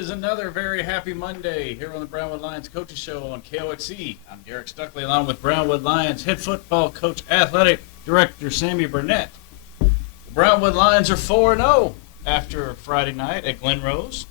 is another very happy Monday here on the Brownwood Lions Coaches Show on KOXE. I'm Derek Stuckley along with Brownwood Lions head football coach, athletic director Sammy Burnett. The Brownwood Lions are 4-0 after Friday night at Glen Rose.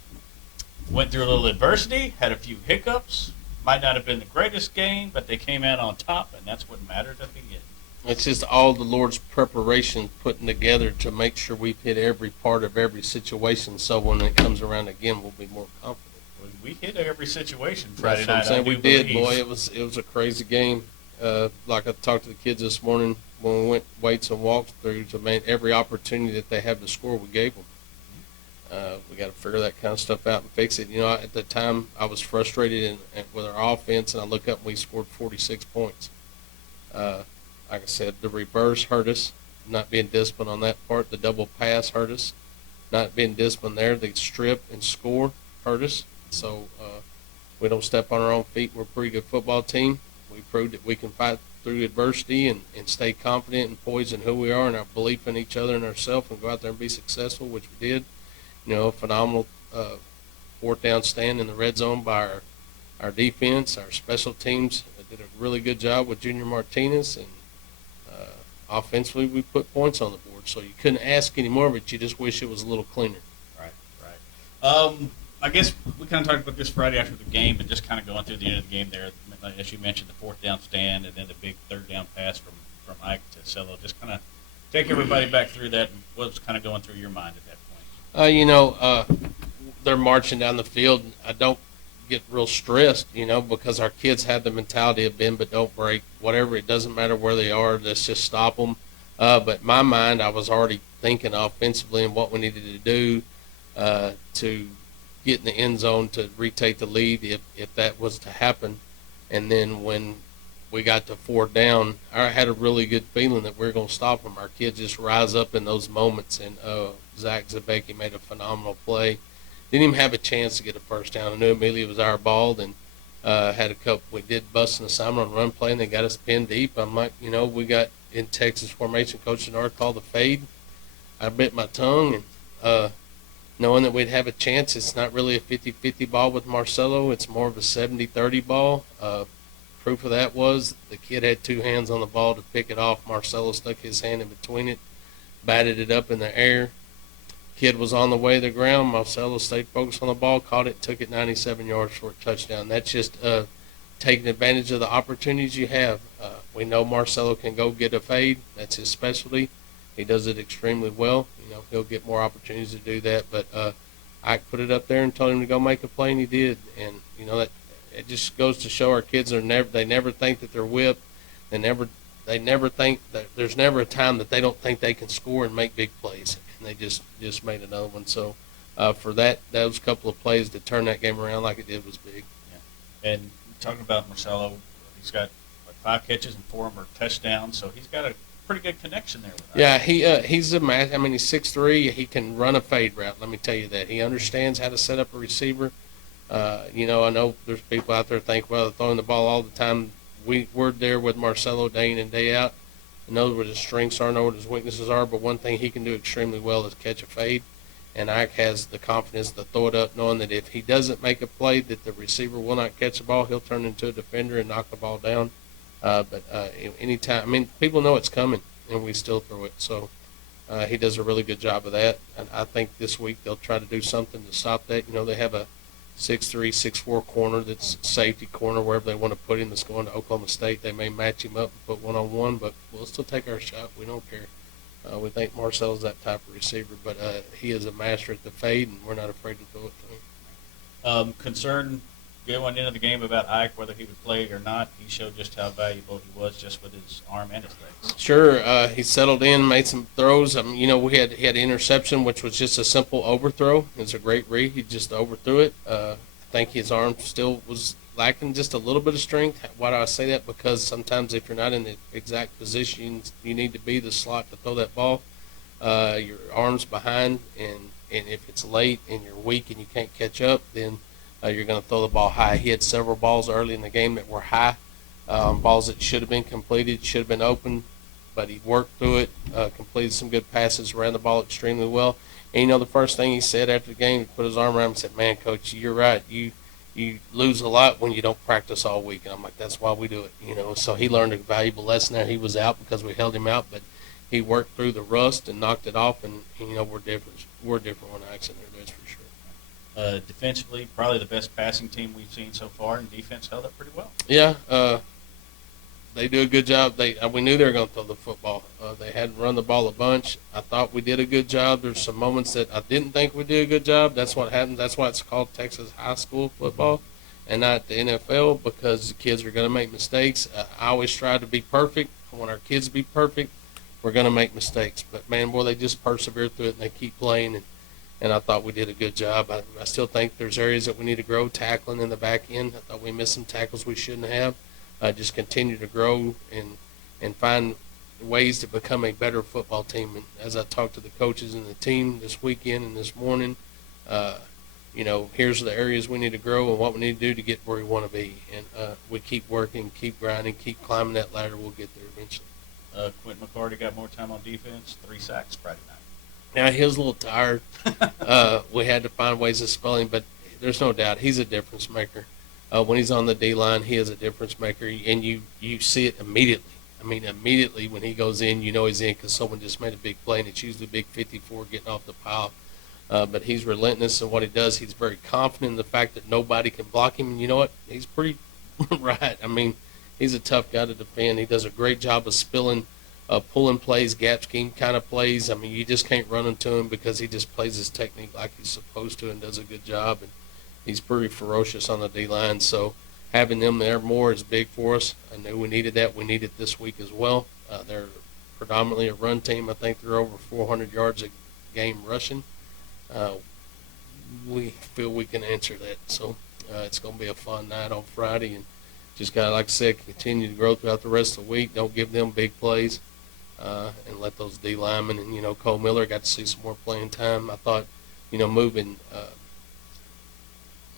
Went through a little adversity, had a few hiccups. Might not have been the greatest game, but they came out on top, and that's what matters at the end. It's just all the Lord's preparation putting together to make sure we've hit every part of every situation, so when it comes around again, we'll be more confident. We hit every situation Friday night. That's what I'm saying. We did, boy. It was a crazy game. Like I talked to the kids this morning when we went weights and walks through, to make every opportunity that they have to score, we gave them. We got to figure that kind of stuff out and fix it. You know, at the time, I was frustrated with our offense, and I look up and we scored 46 points. Like I said, the reverse hurt us, not being disciplined on that part. The double pass hurt us, not being disciplined there. The strip and score hurt us. So we don't step on our own feet. We're a pretty good football team. We proved that we can fight through adversity and stay confident and poised in who we are and our belief in each other and ourselves, and go out there and be successful, which we did. You know, a phenomenal fourth down stand in the red zone by our defense. Our special teams did a really good job with Junior Martinez, and offensively we put points on the board. So you couldn't ask any more, but you just wish it was a little cleaner. Right. I guess we kind of talked about this Friday after the game, but just kind of going through the end of the game there, as you mentioned, the fourth down stand and then the big third down pass from Ike to Cello. Just kind of take everybody back through that and what was kind of going through your mind at that point. They're marching down the field. I don't get real stressed, because our kids have the mentality of bend but don't break. Whatever, it doesn't matter where they are, let's just stop them. But in my mind, I was already thinking offensively and what we needed to do to get in the end zone to retake the lead if that was to happen. And then when we got to fourth down, I had a really good feeling that we were going to stop them. Our kids just rise up in those moments, and Zach Zabecki made a phenomenal play. Didn't even have a chance to get a first down. I knew immediately it was our ball, and had a couple. We did bust an assignment on run play, and they got us pinned deep. I'm like, we got in Texas formation, Coach Denard called the fade. I bit my tongue, and knowing that we'd have a chance. It's not really a 50-50 ball with Marcelo. It's more of a 70-30 ball. Proof of that was the kid had two hands on the ball to pick it off. Marcelo stuck his hand in between it, batted it up in the air. Kid was on the way to the ground. Marcelo stayed focused on the ball, caught it, took it 97 yards for a touchdown. That's just taking advantage of the opportunities you have. We know Marcelo can go get a fade. That's his specialty. He does it extremely well. He'll get more opportunities to do that. But I put it up there and told him to go make a play, and he did. And that it just goes to show our kids they never think that they're whipped. They never think that there's never a time that they don't think they can score and make big plays. And they just made another one. So for those couple of plays to turn that game around like it did was big. Yeah. And talking about Marcelo, he's got 5 catches and 4 of them are touchdowns, so he's got a pretty good connection there with us. Yeah, he's a match. I mean, he's 6'3". He can run a fade route. Let me tell you that. He understands how to set up a receiver. I know there's people out there think, well, they're throwing the ball all the time. We're there with Marcelo day in and day out. I know what his strengths are, know what his weaknesses are, but one thing he can do extremely well is catch a fade. And Ike has the confidence to throw it up, knowing that if he doesn't make a play that the receiver will not catch the ball, he'll turn into a defender and knock the ball down. But anytime, people know it's coming, and we still throw it. So he does a really good job of that. And I think this week they'll try to do something to stop that. They have a 6'3", 6'4" corner that's safety corner, wherever they want to put him, that's going to Oklahoma State. They may match him up and put one-on-one, but we'll still take our shot. We don't care. We think Marcel's that type of receiver, but he is a master at the fade, and we're not afraid to throw it to him. Concern going into the game about Ike, whether he would play or not. He showed just how valuable he was just with his arm and his legs. Sure. He settled in, made some throws. We had an interception, which was just a simple overthrow. It was a great read. He just overthrew it. I think his arm still was lacking just a little bit of strength. Why do I say that? Because sometimes if you're not in the exact position you need to be, the slot to throw that ball, your arm's behind, and if it's late and you're weak and you can't catch up, then you're going to throw the ball high. He had several balls early in the game that were high, balls that should have been completed, should have been open, but he worked through it, completed some good passes, ran the ball extremely well. And, you know, the first thing he said after the game, he put his arm around him and said, man, Coach, you're right. You lose a lot when you don't practice all week. And I'm like, that's why we do it, you know. So he learned a valuable lesson there. He was out because we held him out, but he worked through the rust and knocked it off. And you know, we're different. We're different when Ike's in there, that's for sure. Defensively, probably the best passing team we've seen so far, and defense held up pretty well. Yeah, they do a good job. We knew they were going to throw the football. They hadn't run the ball a bunch. I thought we did a good job. There's some moments that I didn't think we did a good job. That's what happens. That's why it's called Texas high school football and not the NFL, because the kids are going to make mistakes. I always try to be perfect. I want our kids to be perfect. We're going to make mistakes. But, man, boy, they just persevere through it and they keep playing. And I thought we did a good job. I still think there's areas that we need to grow, tackling in the back end. I thought we missed some tackles we shouldn't have. Just continue to grow and find ways to become a better football team. And as I talked to the coaches and the team this weekend and this morning, you know, here's the areas we need to grow and what we need to do to get where we want to be. And we keep working, keep grinding, keep climbing that ladder. We'll get there eventually. Quentin McCarty got more time on defense, 3 sacks Friday night. Yeah, he was a little tired. We had to find ways to spell him, but there's no doubt he's a difference maker. When he's on the D-line, he is a difference maker, and you see it immediately. I mean, immediately when he goes in, you know he's in because someone just made a big play, and it's usually big 54 getting off the pile. But he's relentless in what he does. He's very confident in the fact that nobody can block him, and you know what? He's pretty right. I mean, he's a tough guy to defend. He does a great job of spilling, pulling plays, gap scheme kind of plays. I mean, you just can't run into him because he just plays his technique like he's supposed to and does a good job. And he's pretty ferocious on the D-line. So having them there more is big for us. I knew we needed that. We need it this week as well. They're predominantly a run team. I think they're over 400 yards a game rushing. We feel we can answer that. So it's going to be a fun night on Friday. And just got to, like I said, continue to grow throughout the rest of the week. Don't give them big plays. And let those D linemen and, you know, Cole Miller got to see some more playing time. I thought, you know, moving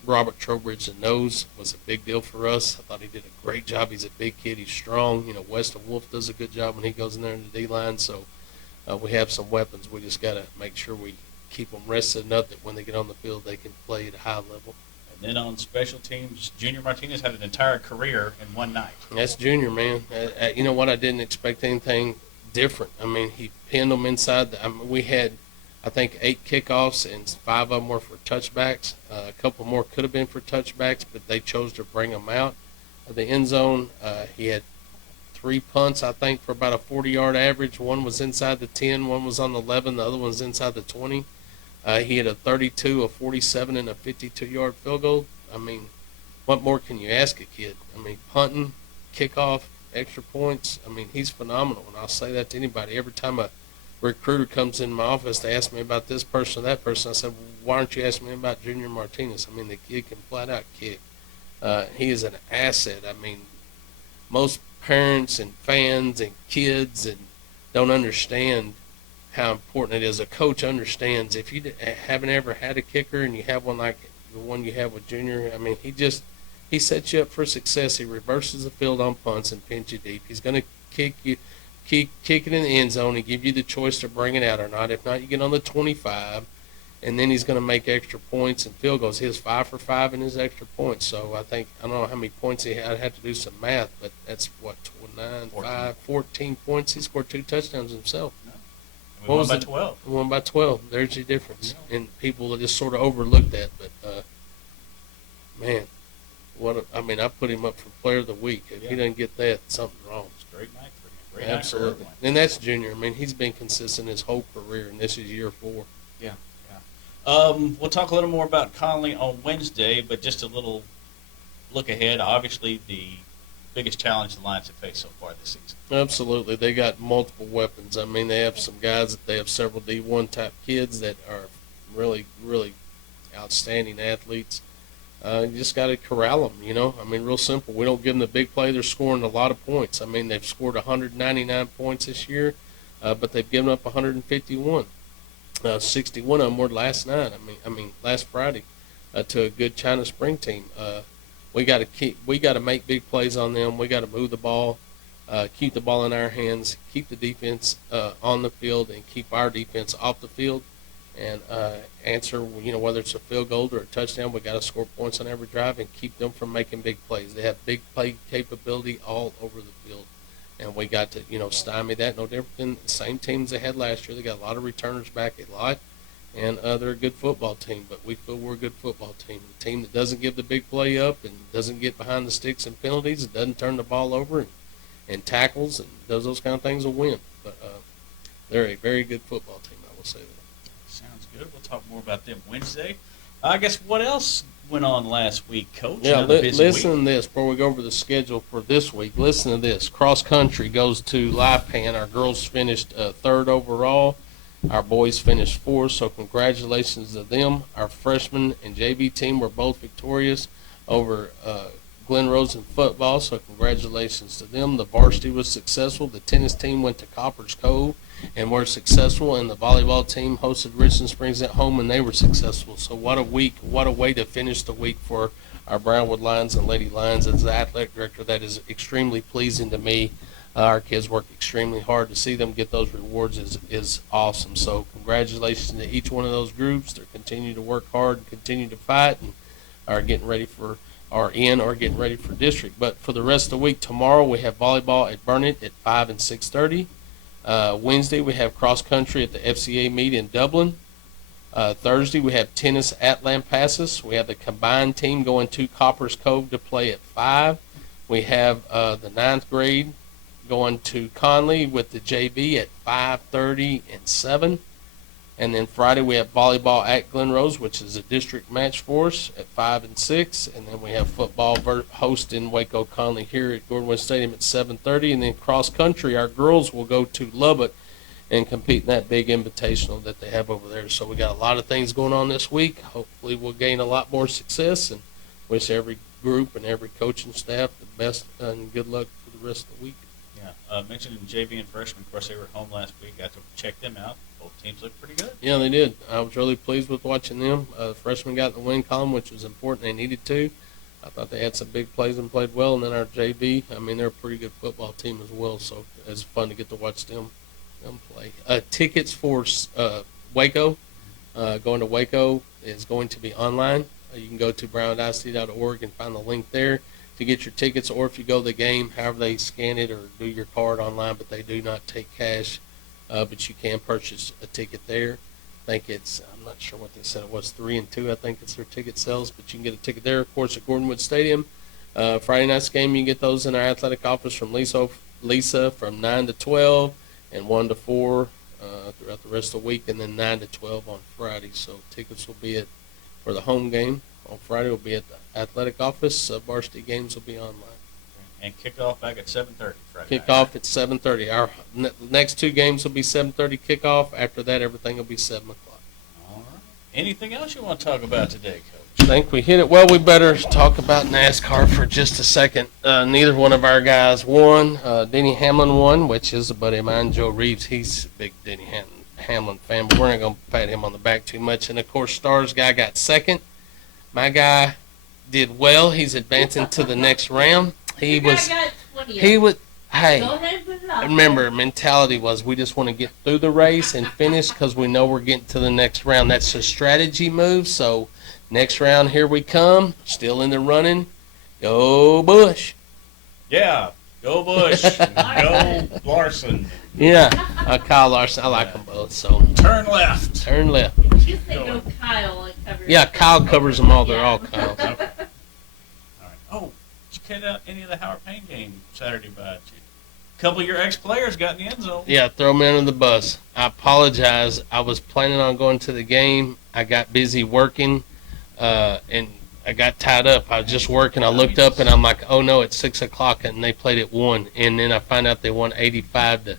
Robert Trowbridge to nose was a big deal for us. I thought he did a great job. He's a big kid. He's strong. You know, Weston Wolf does a good job when he goes in there in the D-line. So we have some weapons. We just got to make sure we keep them rested enough that when they get on the field they can play at a high level. And then on special teams, Junior Martinez had an entire career in one night. That's Junior, man. You know what? I didn't expect anything different. I mean, he pinned them inside. We had, I think, 8 kickoffs, and 5 of them were for touchbacks. A couple more could have been for touchbacks, but they chose to bring them out of the end zone. He had 3 punts, I think, for about a 40-yard average. One was inside the 10, one was on the 11, the other one was inside the 20. He had a 32, a 47, and a 52-yard field goal. I mean, what more can you ask a kid? I mean, punting, kickoff, extra points. I mean, he's phenomenal, and I'll say that to anybody. Every time a recruiter comes in my office to ask me about this person or that person, I said, why aren't you asking me about Junior Martinez? I mean, the kid can flat out kick. He is an asset. I mean, most parents and fans and kids and don't understand how important it is. A coach understands. If you haven't ever had a kicker and you have one like the one you have with Junior, I mean, he sets you up for success. He reverses the field on punts and pins you deep. He's going to kick it in the end zone and give you the choice to bring it out or not. If not, you get on the 25, and then he's going to make extra points and field goals. He has 5 for 5 in his extra points. So I don't know how many points he had. I'd have to do some math, but that's what, 14 points. He scored 2 touchdowns himself. We won by 12. We won by 12. There's your difference. Yeah. And people just sort of overlook that. But, man, I put him up for player of the week. If he doesn't get that, something's wrong. Great night for him. Absolutely. And that's Junior. I mean, he's been consistent his whole career, and this is year 4. Yeah. We'll talk a little more about Conley on Wednesday, but just a little look ahead. Obviously, the biggest challenge the Lions have faced so far this season. Absolutely. They got multiple weapons. I mean, they have some guys they have several D1 type kids that are really, really outstanding athletes. You just got to corral them, you know. I mean, real simple. We don't give them the big play. They're scoring a lot of points. I mean, they've scored 199 points this year, but they've given up 151. 61 of them were last night. Last Friday, to a good China Spring team. We got to make big plays on them. We got to move the ball. keep the ball in our hands, keep the defense on the field, and keep our defense off the field, and answer, whether it's a field goal or a touchdown, we got to score points on every drive and keep them from making big plays. They have big play capability all over the field, and we got to, stymie that. No different than the same teams they had last year. They got a lot of returners back, a lot, and they're a good football team, but we feel we're a good football team. A team that doesn't give the big play up and doesn't get behind the sticks and penalties and doesn't turn the ball over and tackles and does those kind of things will win. But they're a very good football team, I will say that. Sounds good. We'll talk more about them Wednesday. I guess what else went on last week, Coach? Yeah, listen to this before we go over the schedule for this week. Listen to this. Cross country goes to Lipan. Our girls finished third overall. Our boys finished fourth, so congratulations to them. Our freshman and JV team were both victorious over Glen Rose in football, so congratulations to them. The varsity was successful. The tennis team went to Coppers Cove and were successful, and the volleyball team hosted Richland Springs at home, and they were successful. So what a week, what a way to finish the week for our Brownwood Lions and Lady Lions. As the athletic director, that is extremely pleasing to me. Our kids work extremely hard. To see them get those rewards is awesome. So congratulations to each one of those groups. They're continuing to work hard and continue to fight and are getting ready for getting ready for district. But for the rest of the week, tomorrow we have volleyball at Burnett at 5 and 6:30. Wednesday we have cross country at the FCA meet in Dublin. Thursday we have tennis at Lampasas. We have the combined team going to Coppers Cove to play at 5. We have the 9th grade going to Conley with the JV at 5:30 and 7. And then Friday we have volleyball at Glen Rose, which is a district match for us, at 5 and 6. And then we have football host in Waco Conley here at Gordon Stadium at 7:30. And then cross country, our girls will go to Lubbock and compete in that big invitational that they have over there. So we got a lot of things going on this week. Hopefully we'll gain a lot more success, and wish every group and every coaching staff the best and good luck for the rest of the week. Yeah, mentioned JV and freshman. Of course, they were home last week. Got to check them out. Both teams looked pretty good. Yeah, they did. I was really pleased with watching them. The freshmen got in the win column, which was important. They needed to. I thought they had some big plays and played well. And then our JV, they're a pretty good football team as well. So it's fun to get to watch them play. Tickets for Waco, going to Waco is going to be online. You can go to brownwoodic.org and find the link there to get your tickets, or if you go to the game, however they scan it or do your card online, but they do not take cash, but you can purchase a ticket there. I think I'm not sure what they said it was, 3 and 2, I think it's their ticket sales, but you can get a ticket there, of course, at Gordonwood Stadium. Friday night's game, you can get those in our athletic office from Lisa from 9 to 12 and 1 to 4 throughout the rest of the week, and then 9 to 12 on Friday. So tickets will be for the home game on Friday will be at the athletic office. Varsity games will be online. And kickoff back at 7:30 Friday night. Kickoff at 7:30. Our next 2 games will be 7:30 kickoff. After that, everything will be 7 o'clock. All right. Anything else you want to talk about today, Coach? I think we hit it. Well, we better talk about NASCAR for just a second. Neither one of our guys won. Denny Hamlin won, which is a buddy of mine, Joe Reeves. He's a big Denny Hamlin fan, but we're not going to pat him on the back too much. And, of course, Stars guy got second. My guy did well. He's advancing to the next round. Hey, remember, mentality was we just want to get through the race and finish because we know we're getting to the next round. That's a strategy move. So next round, here we come. Still in the running. Go Bush. Yeah, go Bush. Go Larson. Yeah, Kyle Larson. I like them both. So turn left. Turn left. You say go Kyle. It covers Kyle covers them all. They're all Kyle. All right. Oh, did you catch out any of the Howard Payne game Saturday by you? A couple of your ex-players got in the end zone. Yeah, throw me under the bus. I apologize. I was planning on going to the game. I got busy working, and I got tied up. I was just working. I looked up, and I'm like, oh, no, it's 6 o'clock, and they played at 1. And then I find out they won 85-0.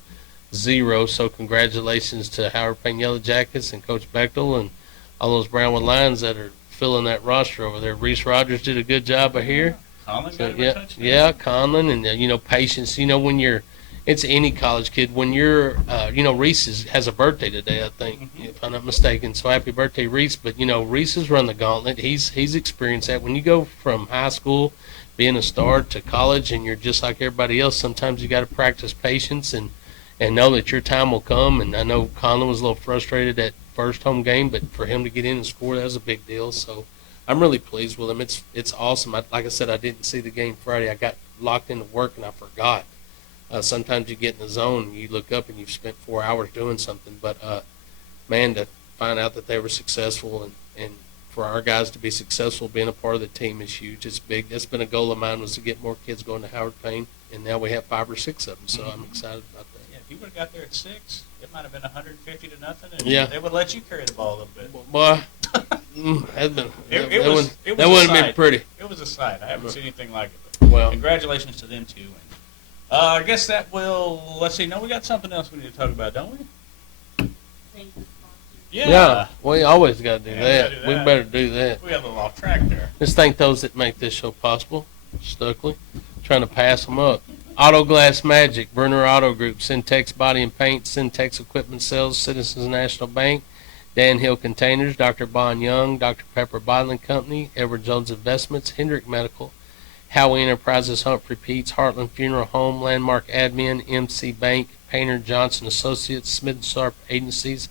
So congratulations to Howard Payne Yellow Jackets and Coach Bechtel and all those Brownwood Lions that are filling that roster over there. Reese Rogers did a good job of here. Conlon So, got a touchdown. yeah, Conlon, and patience. When it's any college kid. When you're, Reese has a birthday today, I think, if I'm not mistaken. So happy birthday, Reese. But Reese has run the gauntlet. He's experienced that. When you go from high school being a star to college, and you're just like everybody else. Sometimes you got to practice patience and know that your time will come. And I know Conlon was a little frustrated at first home game, but for him to get in and score, that was a big deal. So I'm really pleased with him. It's awesome. Like I said, I didn't see the game Friday. I got locked into work and I forgot. Sometimes you get in the zone and you look up and you've spent 4 hours doing something. But, man, to find out that they were successful and for our guys to be successful being a part of the team is huge. It's big. That's been a goal of mine, was to get more kids going to Howard Payne, and now we have 5 or 6 of them, so I'm excited about that. Yeah, if you would have got there at 6, it might have been 150 to nothing, and Yeah. they would let you carry the ball a little bit. Boy, that It wouldn't have been pretty. It was a sight. I haven't seen anything like it. Well, Congratulations to them, too. And, I guess that will, let's see, no, we got something else we need to talk about, don't we? Thank you, sponsor. yeah, we always got to do Yeah, that. we gotta do We that. better do that. We got a little off track there. Let's thank those that make this show possible. Stuckley, trying to pass them up. Auto Glass Magic, Werner Auto Group, Syntex Body and Paint, Syntex Equipment Sales, Citizens National Bank, Dan Hill Containers, Dr. Bond Young, Dr. Pepper Bottling Company, Edward Jones Investments, Hendrick Medical, Howie Enterprises, Humphrey Pete's, Heartland Funeral Home, Landmark Admin, MC Bank, Painter Johnson Associates, Smith & Sharp Agencies,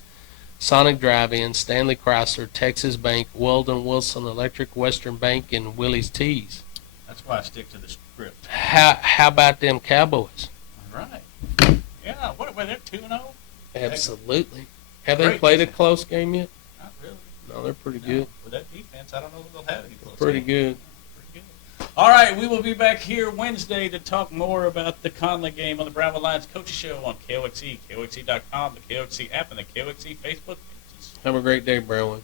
Sonic Drive-In, Stanley Chrysler, Texas Bank, Weldon Wilson Electric, Western Bank, and Willie's Teas. That's why I stick to the script. How about them Cowboys? All right. Yeah, what, were they 2-0? Absolutely. Have they Great played a defense. close game yet? Not really. No, they're pretty No. good. With that defense, I don't know if they'll have any close Pretty games. good. Pretty good. All right, we will be back here Wednesday to talk more about the Conley game on the Brownwood Lions Coaches Show on KOXE, KOXE.com, the KOXE app, and the KOXE Facebook pages. Have a great day, Brownwood.